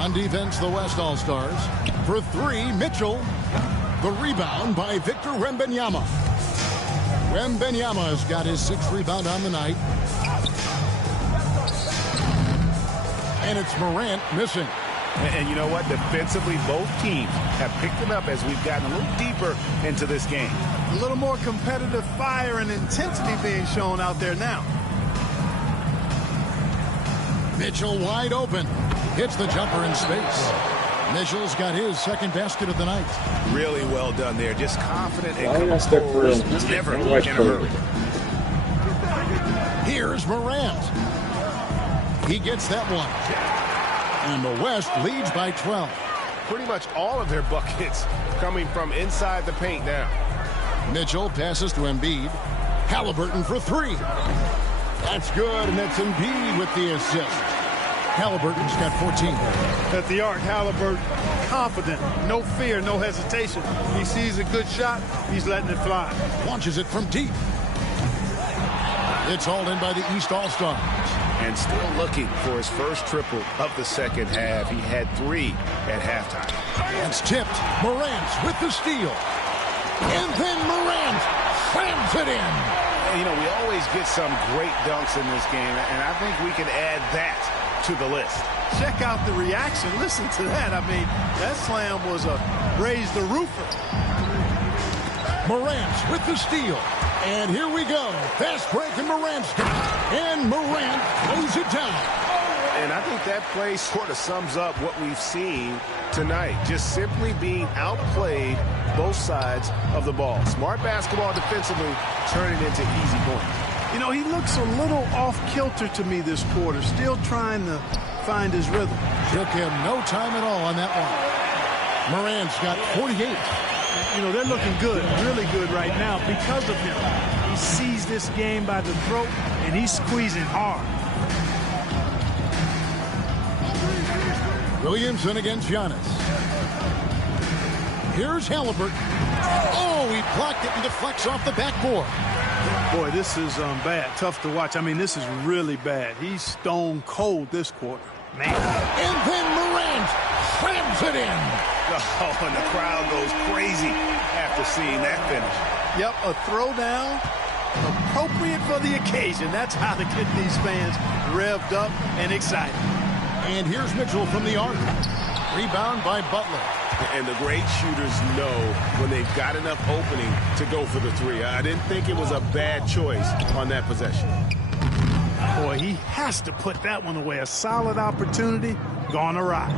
On defense, the West All-Stars. For three, Mitchell. The rebound by Victor Wembanyama. Wembanyama has got his 6th rebound on the night. And it's Morant missing. And you know what? Defensively, both teams have picked it up as we've gotten a little deeper into this game. A little more competitive fire and intensity being shown out there now. Mitchell wide open. Hits the jumper in space. Mitchell's got his 2nd basket of the night. Really well done there. Just confident and composed. Never in a hurry. Here's Morant. He gets that one. And the West leads by 12. Pretty much all of their buckets coming from inside the paint now. Mitchell passes to Embiid. Halliburton for 3. That's good, and that's Embiid with the assist. Halliburton's got 14. At the arc, Halliburton confident, no fear, no hesitation. He sees a good shot, he's letting it fly. Launches it from deep. It's hauled in by the East All-Stars. And still looking for his first triple of the second half. He had 3 at halftime. It's tipped. Morant with the steal. And then Morant slams it in. You know, we always get some great dunks in this game, and I think we can add that to the list. Check out the reaction. Listen to that. I mean, that slam was a raise the roofer. Morant with the steal. And here we go. Fast break and Morant's got it. And Morant throws it down. And I think that play sort of sums up what we've seen tonight. Just simply being outplayed both sides of the ball. Smart basketball defensively, turning into easy points. You know, he looks a little off-kilter to me this quarter, still trying to find his rhythm. Took him no time at all on that one. Morant's got 48. You know, they're looking good, really good right now because of him. He sees this game by the throat, and he's squeezing hard. Williamson against Giannis. Here's Halliburton. Oh, he blocked it and deflects off the backboard. Boy, this is bad. Tough to watch. I mean, this is really bad. He's stone cold this quarter. Man. And then Morant slams it in. Oh, and the crowd goes crazy after seeing that finish. Yep, a throwdown appropriate for the occasion. That's how to get these fans revved up and excited. And here's Mitchell from the arc. Rebound by Butler. And the great shooters know when they've got enough opening to go for the 3. I didn't think it was a bad choice on that possession. Boy, he has to put that one away. A solid opportunity gone awry.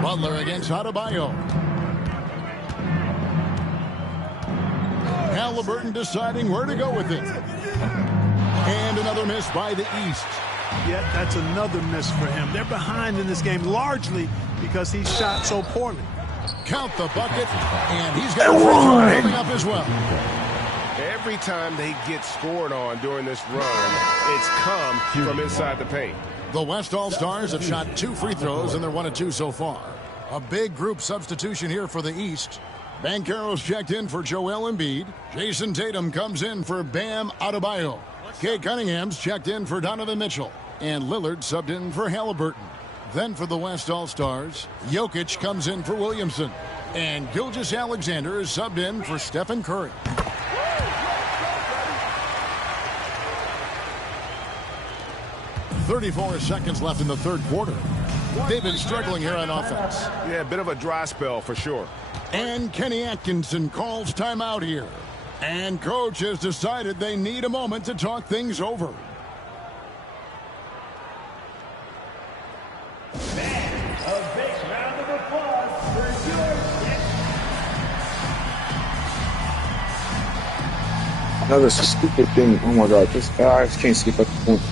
Butler against Adebayo. Halliburton deciding where to go with it. And another miss by the East. Yet that's another miss for him. They're behind in this game largely because he shot so poorly. Count the bucket, and he's got a free throw coming up as well. Every time they get scored on during this run, it's come from inside the paint. The West All-Stars have shot 2 free throws, and they're 1 of 2 so far. A big group substitution here for the East. Banchero's checked in for Joel Embiid. Jason Tatum comes in for Bam Adebayo. Kay Cunningham's checked in for Donovan Mitchell. And Lillard subbed in for Halliburton. Then for the West All-Stars, Jokic comes in for Williamson. And Gilgeous-Alexander is subbed in for Stephen Curry. .34 seconds left in the third quarter. They've been struggling here on offense. Yeah, a bit of a dry spell for sure. And Kenny Atkinson calls timeout here. And coach has decided they need a moment to talk things over. Another stupid thing. Oh my God, this guy, I just can't skip at the point.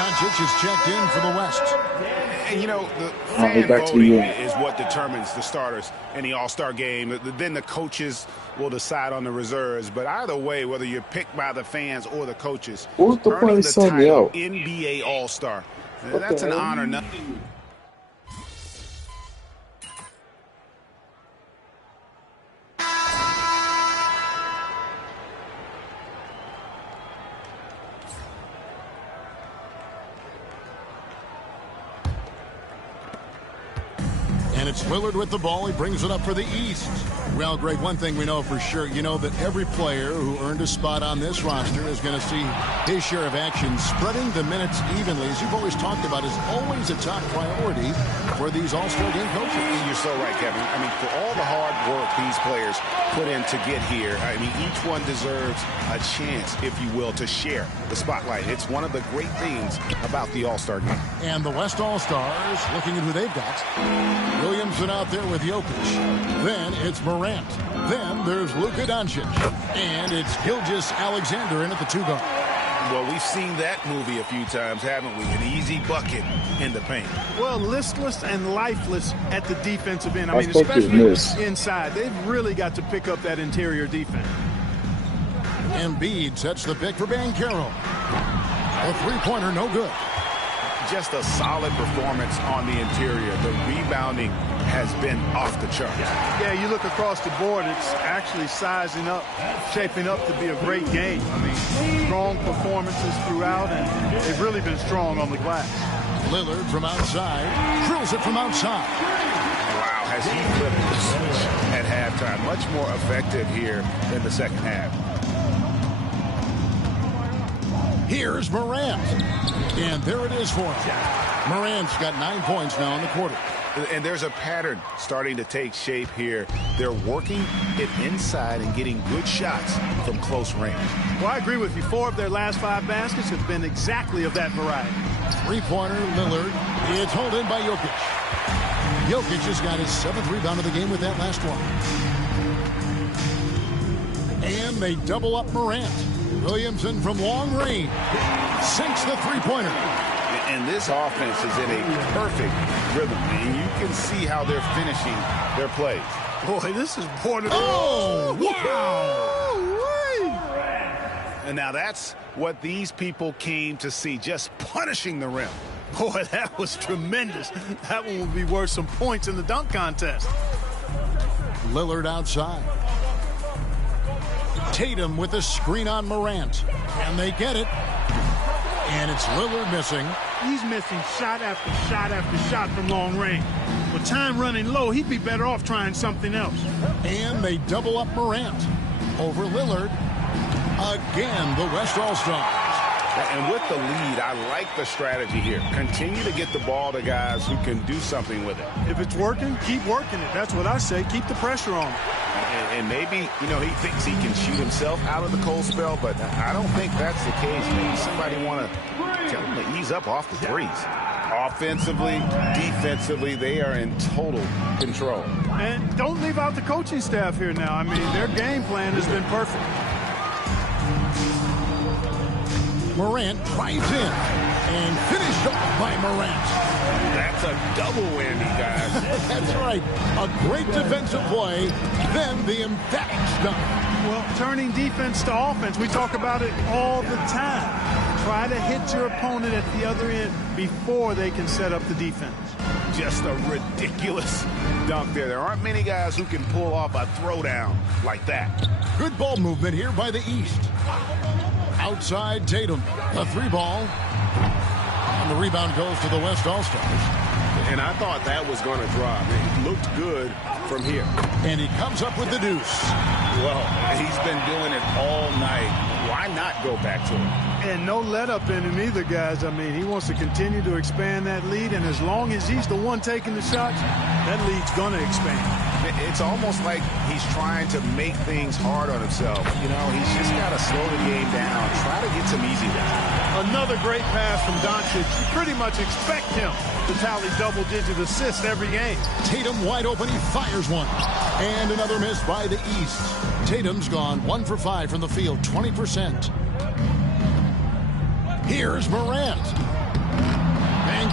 Doncic is checked in for the West. And, you know, the fan voting is what determines the starters in the All-Star game. Then the coaches will decide on the reserves. But either way, whether you're picked by the fans or the coaches, earning the title NBA All-Star, that's an honor. And it's Lillard with the ball. He brings it up for the East. Well, Greg, one thing we know for sure, you know that every player who earned a spot on this roster is going to see his share of action. Spreading the minutes evenly, as you've always talked about, is always a top priority for these All-Star game coaches. You're so right, Kevin. I mean, for all the hard work these players put in to get here, I mean, each one deserves a chance, if you will, to share the spotlight. It's one of the great things about the All-Star game. And the West All-Stars, looking at who they've got. Williamson out there with Jokic. Then it's Morant. Then there's Luka Doncic. And it's Gilgeous-Alexander in at the 2-guard. Well, we've seen that movie a few times, haven't we? An easy bucket in the paint. Well, listless and lifeless at the defensive end. I mean, especially inside. They've really got to pick up that interior defense. Embiid sets the pick for Banchero. A three-pointer, no good. Just a solid performance on the interior. The rebounding has been off the charts. Yeah, you look across the board, it's actually sizing up, shaping up to be a great game. I mean, strong performances throughout, and they've really been strong on the glass. Lillard from outside, drills it from outside. Wow, has he flipped the switch at halftime? Much more effective here in the second half. Here's Morant. And there it is for him. Morant's got 9 points now in the quarter. And there's a pattern starting to take shape here. They're working it inside and getting good shots from close range. Well, I agree with you. 4 of their last 5 baskets have been exactly of that variety. Three-pointer, Lillard. It's hauled in by Jokic. Jokic just got his 7th rebound of the game with that last one. And they double up Morant. Williamson from long range sinks the three-pointer. And this offense is in a perfect rhythm, and you can see how they're finishing their plays. Boy, this is borderline. Oh, wow! And now that's what these people came to see, just punishing the rim. Boy, that was tremendous. That one will be worth some points in the dunk contest. Lillard outside. Tatum with a screen on Morant. And they get it. And it's Lillard missing. He's missing shot after shot after shot from long range. With time running low, he'd be better off trying something else. And they double up Morant over Lillard. Again, the West All-Stars. And with the lead, I like the strategy here. Continue to get the ball to guys who can do something with it. If it's working, keep working it. That's what I say. Keep the pressure on. And maybe, you know, he thinks he can shoot himself out of the cold spell, but I don't think that's the case. Maybe somebody want to tell him to ease up off the threes. Offensively, defensively, they are in total control. And don't leave out the coaching staff here now. I mean, their game plan has been perfect. Morant drives in and finished off by Morant. That's a double whammy, guys. That's right. A great defensive play, then the emphatic dunk. Well, turning defense to offense, we talk about it all the time. Try to hit your opponent at the other end before they can set up the defense. Just a ridiculous dunk there. There aren't many guys who can pull off a throwdown like that. Good ball movement here by the East. Outside Tatum, a 3-ball. And the rebound goes to the West All-Stars. And I thought that was going to drop. It looked good from here. And he comes up with the deuce. Well, he's been doing it all night. Why not go back to him? And no let up in him either, guys. I mean, he wants to continue to expand that lead, and as long as he's the one taking the shots, that lead's going to expand. It's almost like he's trying to make things hard on himself. You know, he's just got to slow the game down, try to get some easy ones. Another great pass from Doncic. You pretty much expect him to tally double-digit assists every game. Tatum wide open, he fires one. And another miss by the East. Tatum's gone 1 for 5 from the field, 20%. Here's Morant.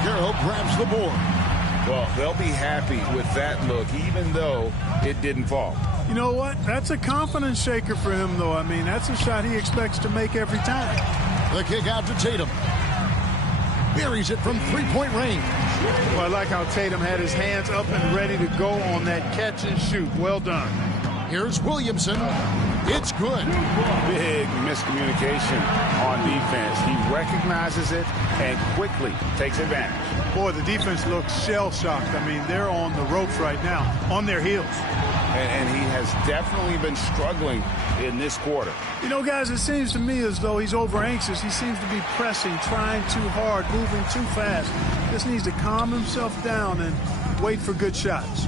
Carroll grabs the board. Well, they'll be happy with that look, even though it didn't fall. You know what? That's a confidence shaker for him, though. I mean, that's a shot he expects to make every time. The kick out to Tatum. Buries it from three-point range. Well, I like how Tatum had his hands up and ready to go on that catch and shoot. Well done. Here's Williamson. It's good. Big miscommunication on defense. He recognizes it and quickly takes advantage. Boy, the defense looks shell-shocked. I mean, they're on the ropes right now, on their heels. And he has definitely been struggling in this quarter. You know, guys, it seems to me as though he's over-anxious. He seems to be pressing, trying too hard, moving too fast. Just needs to calm himself down and wait for good shots.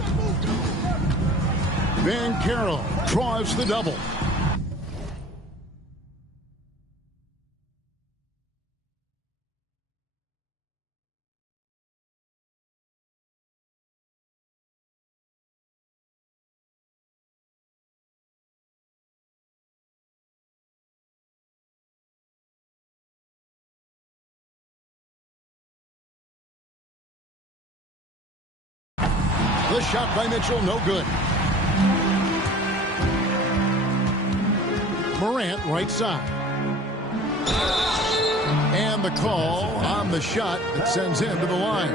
Van Carroll drives the double. The shot by Mitchell, no good. Morant, right side. And the call on the shot that sends him to the line.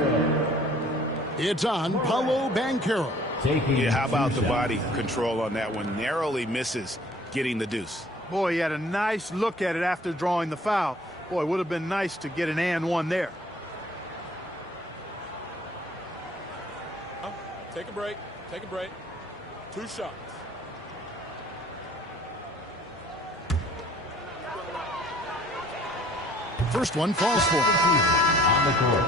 It's on Paolo Banchero. Yeah, how about the body control on that one? Narrowly misses getting the deuce. Boy, he had a nice look at it after drawing the foul. Boy, it would have been nice to get an and one there. Take a break. Take a break. 2 shots. First one falls for him. On the court.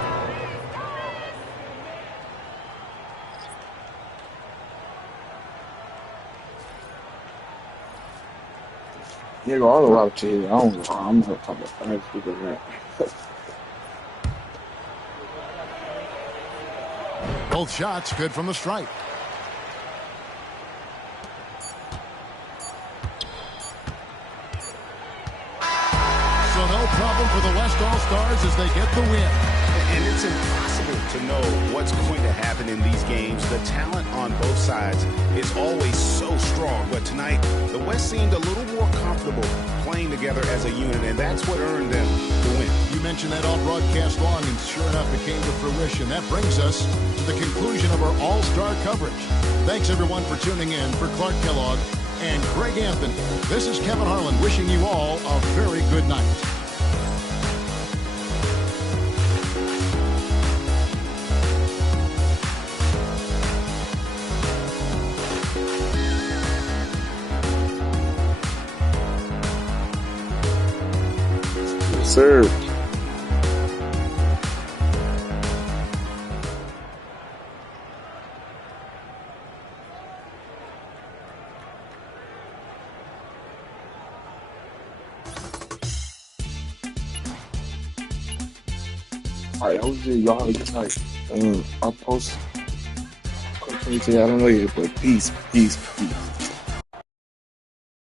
Nigga, all the way out to here. I'm not talking about that. Both shots good from the stripe. So no problem for the West All-Stars as they get the win. And it's impossible to know what's going to happen in these games. The talent on both sides is always so strong. But tonight, the West seemed a little more comfortable playing together as a unit, and that's what earned them the win. You mentioned that all broadcast long, and sure enough, it came to fruition. That brings us to the conclusion of our All-Star coverage. Thanks, everyone, for tuning in. For Clark Kellogg and Greg Anthony, this is Kevin Harlan wishing you all a very good night. Sir. Alright, hopefully y'all have a good night. I'll post. I don't know yet, but peace.